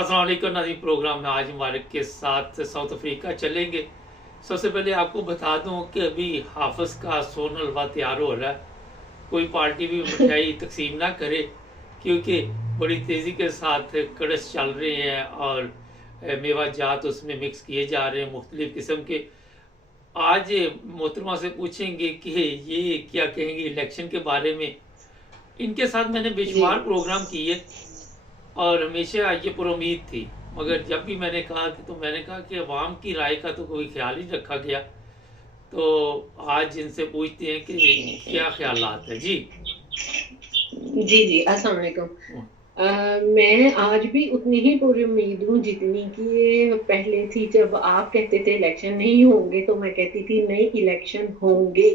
अस्सलाम वालेकुम नाज़रीन, प्रोग्राम में आज हमारे के साथ साउथ अफ्रीका चलेंगे। सबसे पहले आपको बता दूं कि अभी हाफिज का सोन हलवा तैयार हो रहा है। कोई पार्टी भी मिठाई तकसीम ना करे, क्योंकि बड़ी तेज़ी के साथ कड़श चल रहे हैं और मेवा जात उसमें मिक्स किए जा रहे हैं मुख्तलिफ किस्म के। आज मोहतरमा से पूछेंगे कि ये क्या कहेंगे इलेक्शन के बारे में। इनके साथ मैंने जी बेशुमार प्रोग्राम किए और हमेशा ये पुरुम्मीद थी, मगर जब भी मैंने कहा तो मैंने कहा कि अवाम की राय का तो कोई ख्याल ही रखा गया। तो आज इनसे पूछते हैं कि क्या ख्यालात है जी। जी जी अस्सलाम वालेकुम। मैं आज भी उतनी ही पूरी उम्मीद हूँ जितनी कि पहले थी। जब आप कहते थे इलेक्शन नहीं होंगे तो मैं कहती थी नहीं, इलेक्शन होंगे।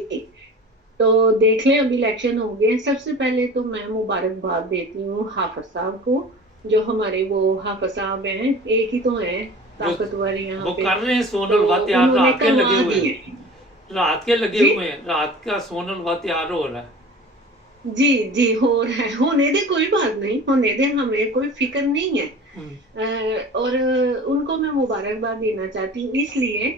तो देख लें, अब इलेक्शन हो गए। सबसे पहले तो मैं मुबारकबाद देती हूँ हाफिज साहब को, जो हमारे वो हाफिज साहब हैं, एक ही तो हैं वो ताकतवर यहाँ वो पे। कर रहे हैं सोन तो हलवा तैयार, उन्होंने रात के लगे कमा हुए दिए। हैं, रात के लगे जी हुए हैं, रात का सोन हलवा तैयार हो रहा है। जी जी हो रहा है, होने दे, कोई बात नहीं, होने दे, हमें कोई फिक्र नहीं है। हम्म, और उनको मैं मुबारकबाद देना चाहती हूँ इसलिए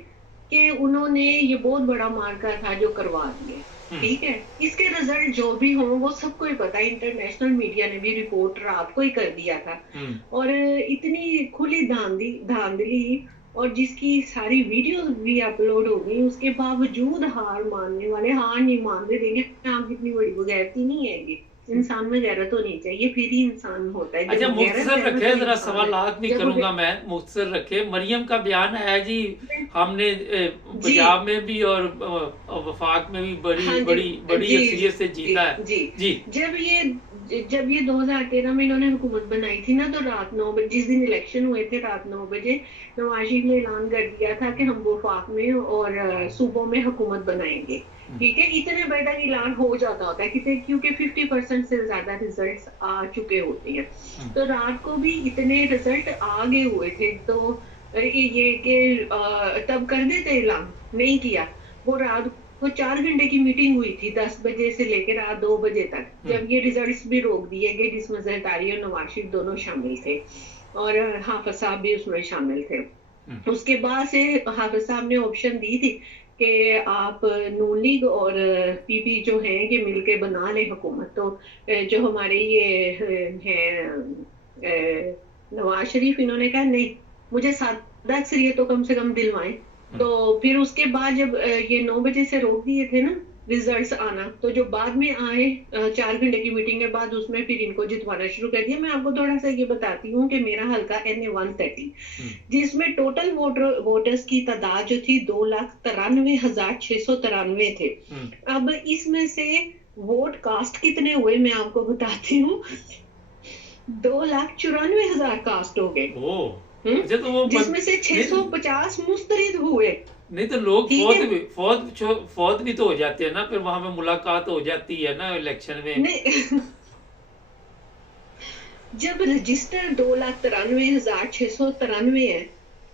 कि उन्होंने ये बहुत बड़ा मार्का था जो करवा दिए। हम्म, ठीक है, इसके रिजल्ट जो भी हों वो सबको ही पता है। इंटरनेशनल मीडिया ने भी रिपोर्ट रात को ही कर दिया था। हम्म। और इतनी खुली धांधली और जिसकी सारी वीडियोस भी अपलोड हो गई, उसके बावजूद हार मानने वाले हार नहीं मानने देंगे। आप कितनी बड़ी बगैरती नहीं है ये। इंसान में गैरत होनी चाहिए, फिर ही इंसान होता है। अच्छा, जब गैरत मुख्तसर है ना रखे, तो जरा इंसान है। सवालात नहीं जब करूंगा मैं, मुख्तसर रखे। मरियम का बयान है जी, हमने जी पंजाब में भी और वफाक में भी बड़ी हाँ जी बड़ी बड़ी जी अक्सरियत से जी जीता है जी। जी। जब ये 2013 में इन्होंने हुकूमत बनाई थी ना, तो रात 9 बजे, जिस दिन इलेक्शन हुए थे, रात 9 बजे नवाज शरीफ ने ऐलान कर दिया था कि हम वफाक में और सूबों में हुकूमत बनाएंगे। ठीक है, इतने बड़े तक ऐलान हो जाता होता है क्योंकि 50% से ज्यादा रिजल्ट्स आ चुके होते हैं। तो रात को भी इतने रिजल्ट आ गए हुए थे, तो ये कि तब कर देते ऐलान, नहीं किया। वो रात को 4 घंटे की मीटिंग हुई थी, 10 बजे से लेकर रात 2 बजे तक, जब ये रिजल्ट्स भी रोक दिए गए, जिसमें जरदारी और नवाज शरीफ दोनों शामिल थे और हाफिज साहब भी उसमें शामिल थे। उसके बाद से हाफिज साहब ने ऑप्शन दी थी कि आप नून लीग और पीपी जो हैं ये मिलके बना ले हुकूमत। तो जो हमारे ये हैं नवाज शरीफ, इन्होंने कहा नहीं, मुझे सादा अक्सरियत तो कम से कम दिलवाएं। तो फिर उसके बाद जब ये 9 बजे से रोक दिए थे ना रिजल्ट्स आना, तो जो बाद में आए 4 घंटे की मीटिंग के बाद, उसमें फिर इनको जितवाना शुरू कर दिया। मैं आपको थोड़ा सा ये बताती हूँ कि मेरा हल्का NA 130, जिसमें टोटल वोटर्स की तादाद जो थी 2,93,693 थे। अब इसमें से वोट कास्ट कितने हुए मैं आपको बताती हूँ। 2,94,000 कास्ट हो गए। अच्छा, तो वो जिसमें से 650 मुस्तरिद हुए। नहीं तो लोग फौत भी तो हो जाते हैं ना, फिर वहां पे मुलाकात हो जाती है ना इलेक्शन में। नहीं जब रजिस्टर 2,93,693 है,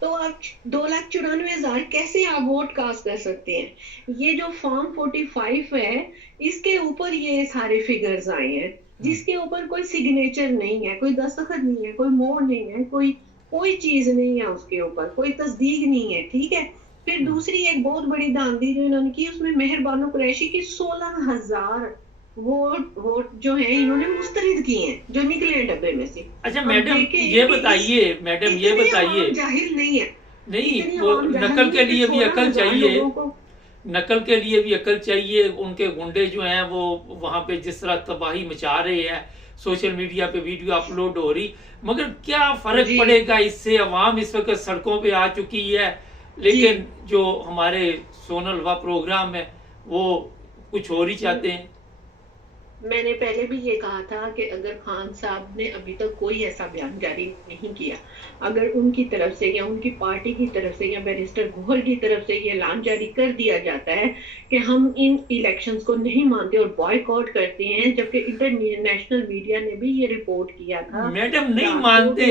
तो आप 2,94,000 कैसे आप वोट कास्ट कर सकते हैं? ये जो फॉर्म 45 है, इसके ऊपर ये सारे फिगर्स आए हैं, जिसके ऊपर कोई सिग्नेचर नहीं है, कोई दस्तखत नहीं है, कोई मोहर नहीं है, कोई चीज नहीं है, उसके ऊपर कोई तस्दीक नहीं है। ठीक है, फिर दूसरी एक बहुत बड़ी धांधली जो इन्होंने की, उसमें मेहरबानो कुरैशी की 16,000 वोट जो है इन्होंने मुस्तरद किए हैं, जो निकले हैं डब्बे में से। अच्छा मैडम ये बताइए, जाहिल नहीं है। नहीं, वो नकल के लिए भी अकल चाहिए, नकल के लिए भी अकल चाहिए। उनके गुंडे जो हैं वो वहां पे जिस तरह तबाही मचा रहे हैं, सोशल मीडिया पे वीडियो अपलोड हो रही, मगर क्या फर्क पड़ेगा इससे? अवाम इस वक्त सड़कों पे आ चुकी है, लेकिन जो हमारे सोन हलवा प्रोग्राम है वो कुछ और ही चाहते हैं। मैंने पहले भी ये कहा था कि अगर खान साहब ने अभी तक कोई ऐसा बयान जारी नहीं किया, अगर उनकी तरफ से या उनकी पार्टी की तरफ से या बैरिस्टर गोहर की तरफ से ये ऐलान जारी कर दिया जाता है कि हम इन इलेक्शंस को नहीं मानते और बॉयकॉट करते हैं, जबकि इंटरनेशनल मीडिया ने भी ये रिपोर्ट किया था मैडम नहीं मानते,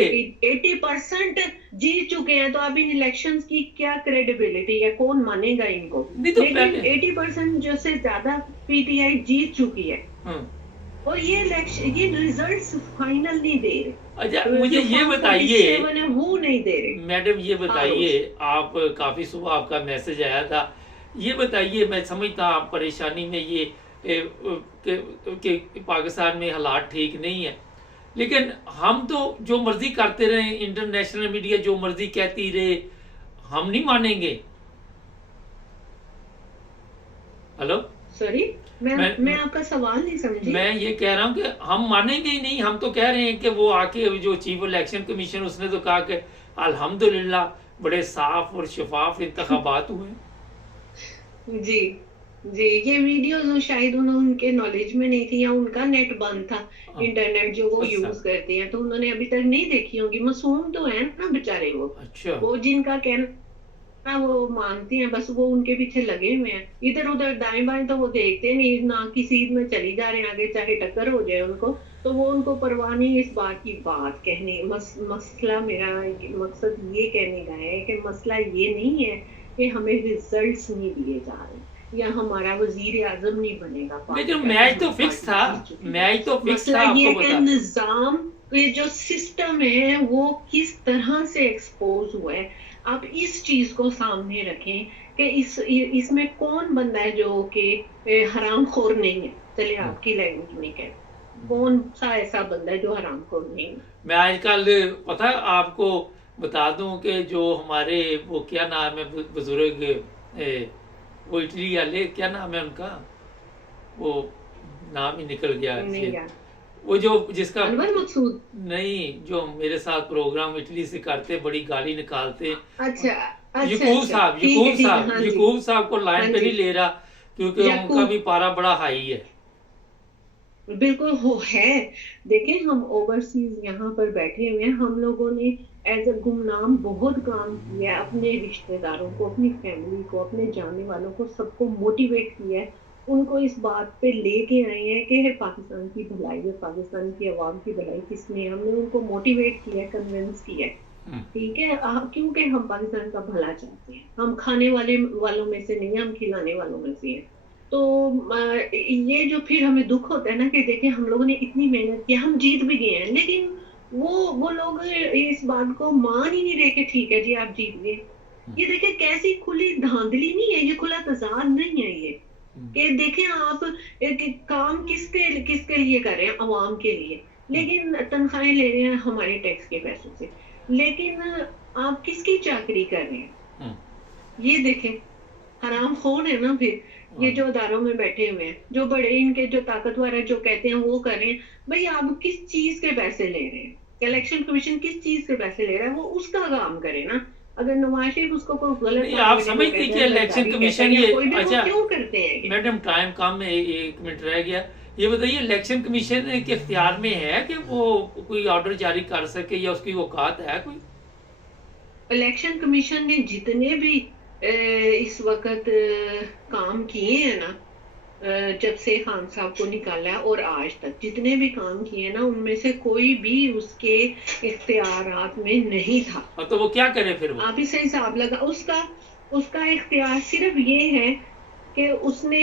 80% जीत चुके हैं, तो अब इन इलेक्शंस की क्या क्रेडिबिलिटी है? कौन मानेगा इनको? नहीं तो लेकिन 80% जो से ज्यादा PTI जीत चुकी है। और ये इलेक्शन, ये रिजल्ट्स फाइनल नहीं दे रहे। अच्छा मुझे जो ये फॉर्म बताइए 47 है वो नहीं दे रहे। मैडम, ये हाँ बताइए, आप काफ़ी सुबह आपका मैसेज आया था, ये बताइए, मैं समझता आप परेशानी में ये कि पाकिस्तान में हालात ठीक नहीं है, लेकिन हम तो जो मर्जी करते रहे, इंटरनेशनल मीडिया जो मर्जी कहती रहे, हम नहीं मानेंगे। हेलो, सॉरी, मैं मैं मैं आपका सवाल नहीं समझी। मैं ये कह रहा हूँ कि हम मानेंगे ही नहीं। हम तो कह रहे हैं कि वो आके जो चीफ इलेक्शन कमीशन, उसने तो कहा कि अल्हम्दुलिल्लाह बड़े साफ और शफाफ इंतखाबात हुए। जी जी, ये वीडियो जो शायद उनके नॉलेज में नहीं थी, या उनका नेट बंद था, हाँ, इंटरनेट जो वो अच्छा यूज करते हैं, तो उन्होंने अभी तक नहीं देखी होंगी। मासूम तो है ना बेचारे वो अच्छा वो जिनका कहना वो मानती हैं, बस वो उनके पीछे लगे हुए हैं। इधर उधर दाएं बाएं तो वो देखते नहीं ना, किसी में चली जा रहे हैं आगे, चाहे टक्कर हो जाए उनको, तो वो उनको परवाह नहीं। इस बात की बात कहने मसला, मेरा मकसद ये कहने का है कि मसला ये नहीं है कि हमें रिजल्ट्स नहीं दिए जा रहे या हमारा वजीर आजम नहीं बनेगा लेकिन पार्टी का, मैच तो हमारी फिक्स पार्टी था, जीत चुकी है। मैच तो फिक्स मसला था, ये आपको है कि बता। निजाम, ये जो सिस्टम है वो किस तरह से एक्सपोज हुआ है। आप इस चीज को सामने रखें कि इसमें कौन बंदा है जो कि हरामखोर नहीं है। चलिए आपकी लैंग्वेज में कह, कौन सा ऐसा बंदा है जो हरामखोर नहीं है। मैं आजकल पता है आपको बता दूं कि जो हमारे वो क्या नाम है बुजुर्ग, वो इटली वाले, क्या नाम है उनका, वो नाम ही निकल गया नहीं से, यार, वो जो जिसका अनवर मकसूद। नहीं, जो मेरे साथ प्रोग्राम इटली से करते, बड़ी गाली निकालते, अच्छा अच्छा यकूब अच्छा, साहब, ठीक यकूब है ठीक है, साहब, हाँ जी यकूब साहब को हाँ लाइन पे जी। नहीं ले रहा क्योंकि उनका यकूब, भी पारा बड़ा हाई है। बिल्कुल हो है। देखें, हम ओवरसीज यहाँ पर बैठे हुए हैं, हम लोगों ने एज अ गुमनाम बहुत काम किया है, अपने रिश्तेदारों को, अपनी फैमिली को, अपने जानने वालों को, सबको मोटिवेट किया है, उनको इस बात पे लेके आए हैं कि पाकिस्तान की भलाई है, पाकिस्तान की आवाम की भलाई किसने, हमने उनको मोटिवेट किया, कन्विंस किया है। ठीक है, क्योंकि हम पाकिस्तान का भला चाहते हैं, हम खाने वालों में से नहीं, हम खिलाने वालों में से हैं। तो ये जो फिर हमें दुख होता है ना कि देखें हम लोगों ने इतनी मेहनत की, हम जीत भी गए हैं, लेकिन वो लोग इस बात को मान ही नहीं रहे कि ठीक है जी आप जीत गए। ये देखें कैसी खुली धांधली नहीं है, ये खुला तजाद नहीं है ये, कि देखें आप काम किसके लिए कर रहे हैं, अवाम के लिए, लेकिन तनख्वाहें ले रहे हैं हमारे टैक्स के पैसों से, लेकिन आप किसकी चाकरी कर रहे हैं। ये देखें, हराम खोर है ना फिर ये जो अदारों में बैठे हुए हैं, जो बड़े इनके जो ताकतवर है, जो कहते हैं वो कर रहे हैं। भाई आप किस चीज के पैसे ले रहे हैं, इलेक्शन कमीशन किस चीज के पैसे ले रहा है, वो उसका काम करे ना। अगर नवाज शरीफ उसको कोई गलत नहीं, आप समझते कि इलेक्शन कमीशन ये, अच्छा क्यों करते हैं मैडम टाइम कम है, 1 मिनट रह गया, ये बताइए इलेक्शन कमीशन के इख्तियार में है कि वो कोई ऑर्डर जारी कर सके या उसकी औकात है कोई? इलेक्शन कमीशन ने जितने भी इस वक्त काम किए हैं ना, जब से खान साहब को निकाला है और आज तक जितने भी काम किए ना, उनमें से कोई भी उसके इख्तियारात में नहीं था। तो वो क्या करे फिर? आप इसे हिसाब लगा, उसका इख्तियार सिर्फ ये है कि उसने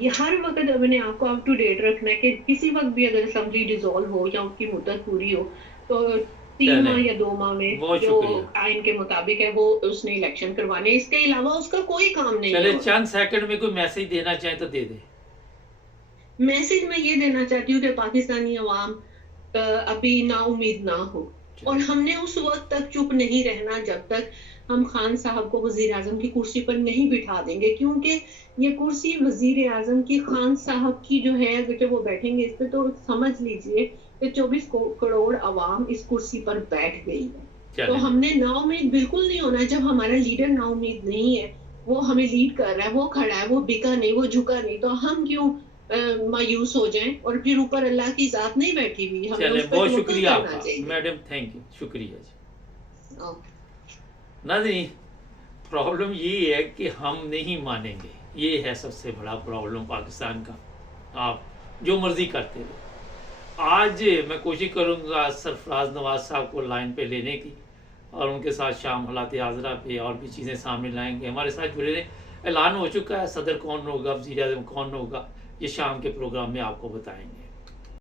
ये हर वक्त अपने आप को अप टू डेट रखना है कि किसी वक्त भी अगर असेंबली डिसॉल्व हो या उसकी मुद्दत पूरी हो, तो 3 माह या 2 माह में जो आइन के मुताबिक है वो उसने इलेक्शन करवाने, इसके अलावा उसका कोई काम नहीं है। चले चंद सेकंड में कोई मैसेज देना चाहे तो दे दे। मैसेज मैं ये देना चाहती हूँ कि पाकिस्तानी अवाम अभी नाउमीद ना हो, और हमने उस वक्त तक चुप नहीं रहना जब तक हम खान साहब को वजीर आजम की कुर्सी पर नहीं बिठा देंगे, क्योंकि ये कुर्सी वजीर आजम की खान साहब की जो है, अगर जब वो बैठेंगे इस पे तो समझ लीजिए कि 24 करोड़ अवाम इस कुर्सी पर बैठ गई है। तो हमने नाउमीद बिल्कुल नहीं होना। जब हमारा लीडर नाउमीद नहीं है, वो हमें लीड कर रहा है, वो खड़ा है, वो बिका नहीं, वो झुका नहीं, तो हम क्यों मायूस हो जाएं? और फिर ऊपर अल्लाह की जात नहीं बैठी हुई, हमें उस पर बहुत शुक्रिया आपका मैडम, थैंक यू, शुक्रिया जी। नाज़रीन, प्रॉब्लम ये है कि हम नहीं मानेंगे, ये है सबसे बड़ा प्रॉब्लम पाकिस्तान का। आप जो मर्जी करते रहो। आज मैं कोशिश करूंगा सरफराज नवाज साहब को लाइन पे लेने की, और उनके साथ शाम हालात आज़रा पे और भी चीज़ें सामने लाएंगे। हमारे साथ जुड़े रहे, ऐलान हो चुका है, सदर कौन होगा, वज़ीर आज़म कौन होगा, ये शाम के प्रोग्राम में आपको बताएंगे।